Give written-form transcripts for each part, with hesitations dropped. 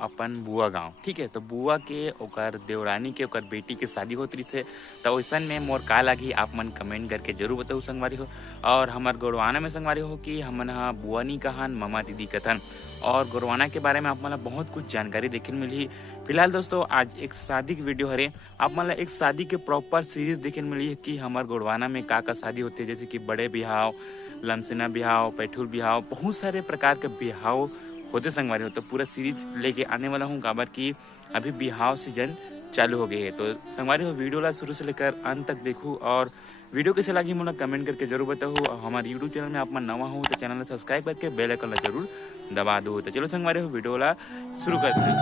अपन बुआ गांव। ठीक है, तो बुआ के ओकर देवरानी के ओकर बेटी के शादी होत रही से, तो वैसन में मोर का लागी आप मन कमेंट करके जरूर बताओ संगवारी हो। और हमार गोरवाना में संगवारी हो कि हमन हा बुआ नी कहन मामा दीदी कथन, और गोरवाना के बारे में आप मन बहुत कुछ जानकारी देखे मिली। फिलहाल दोस्तों आज एक शादी की वीडियो हरे, आप मन एक शादी के प्रॉपर सीरीज देखे मिली कि हमार गोरवाना में का शादी होते, जैसे कि बड़े बिहाव, लमसना बिहाव, पैठुल बिहाव, बहुत सारे प्रकार के बिहाव होते संगवारी हो। तो पूरा सीरीज लेके आने वाला हूँ, काबर की अभी बिहाव सीजन चालू हो गई है। तो संगवारी हो वीडियो ला शुरू से लेकर अंत तक देखूँ, और वीडियो कैसे लगी मुझे कमेंट करके जरूर बताओ। हमारे यूट्यूब चैनल में आप मन नवा हो तो चैनल ला सब्सक्राइब करके बेल आइकन ला जरूर दबा दो। तो चलो संगवारी हो वीडियो ला शुरू करते हैं।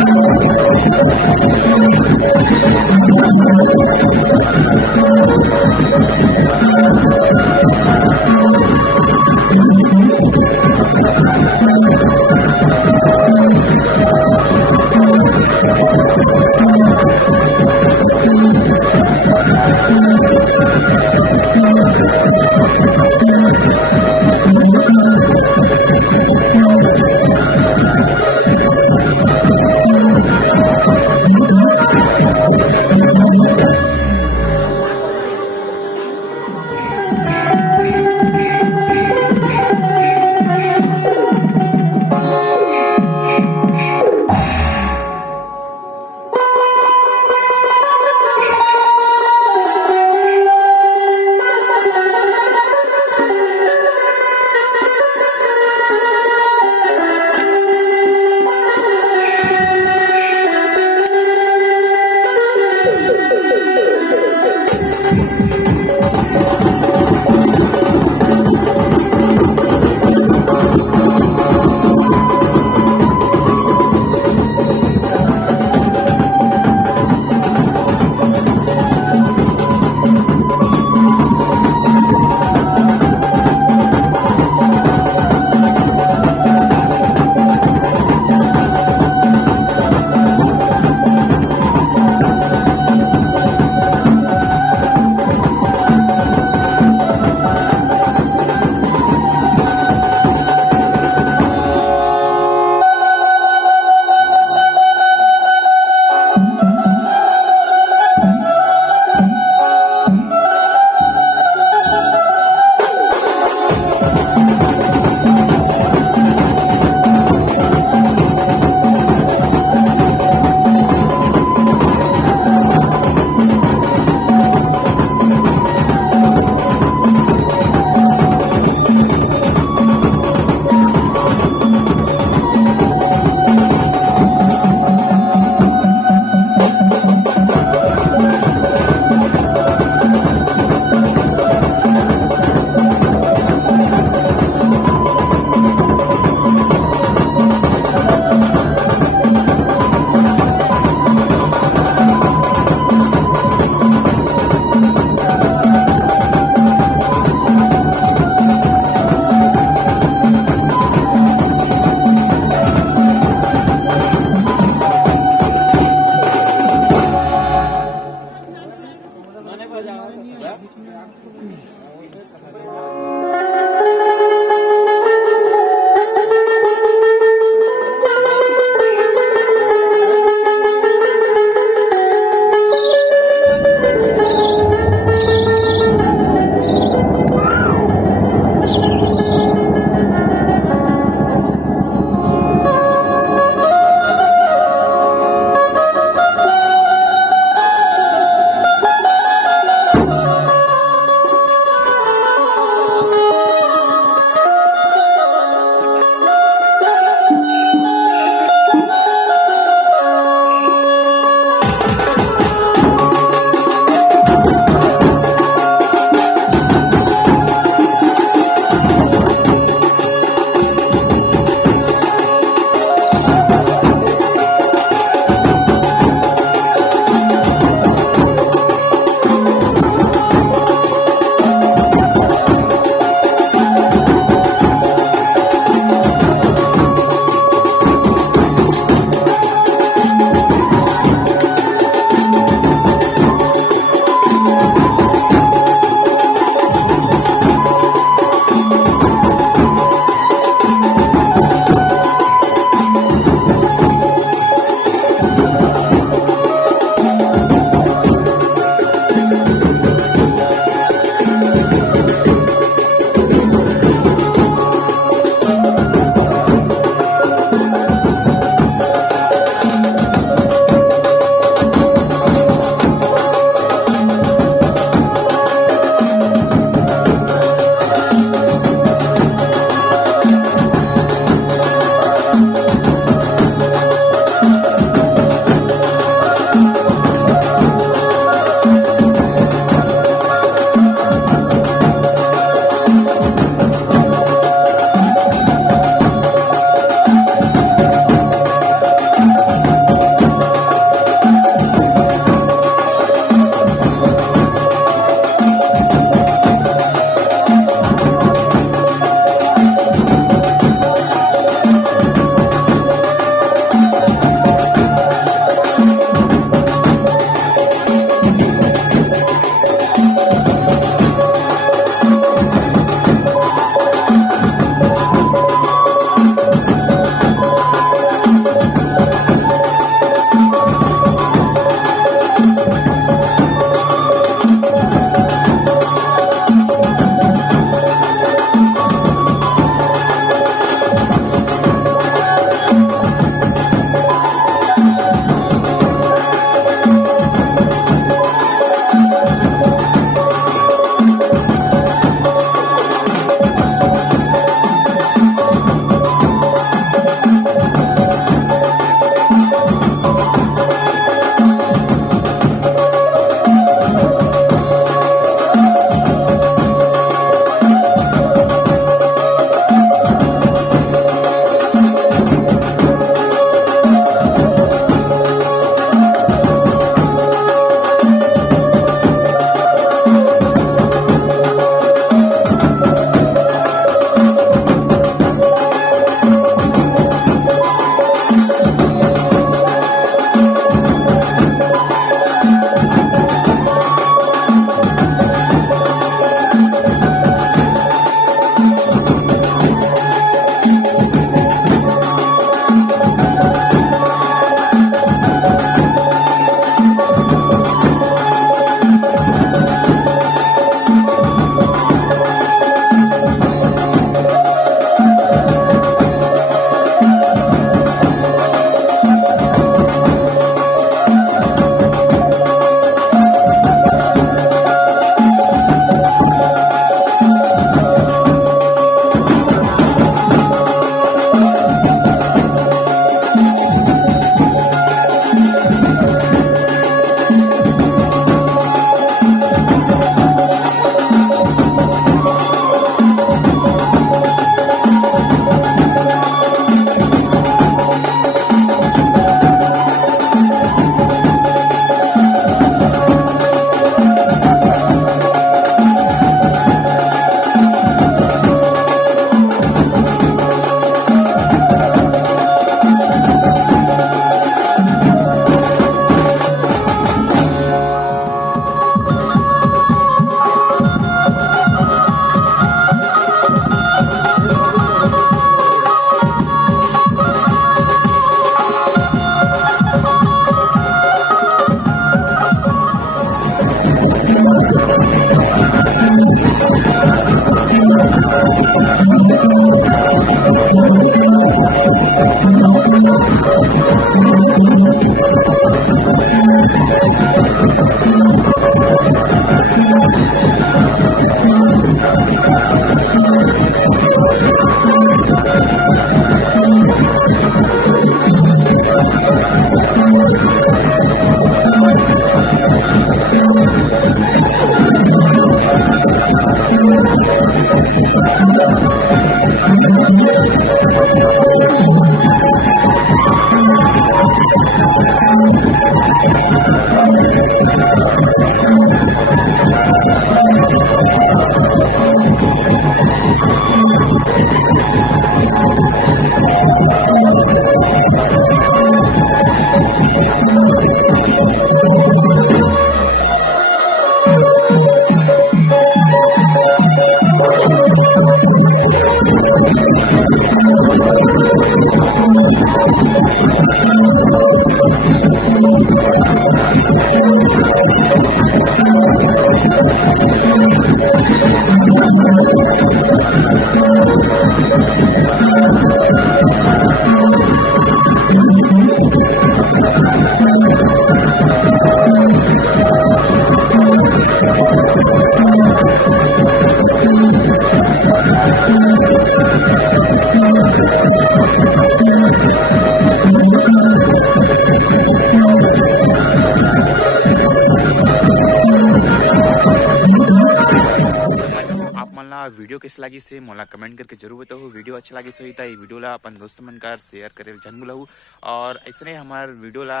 वीडियो कैसे लगी से मोला कमेंट करके जरूर बताओ। वीडियो अच्छा लगी सही तो वीडियो ला अपन दोस्त मन का शेयर करे जन बुलाऊ और ऐसे हमार वीडियो ला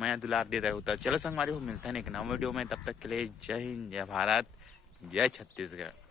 मैं दुलार दे रहा हूँ। चलो संगवारी हो मिलता है एक नवा वीडियो में, तब तक के लिए जय हिंद, जय भारत, जय छत्तीसगढ़।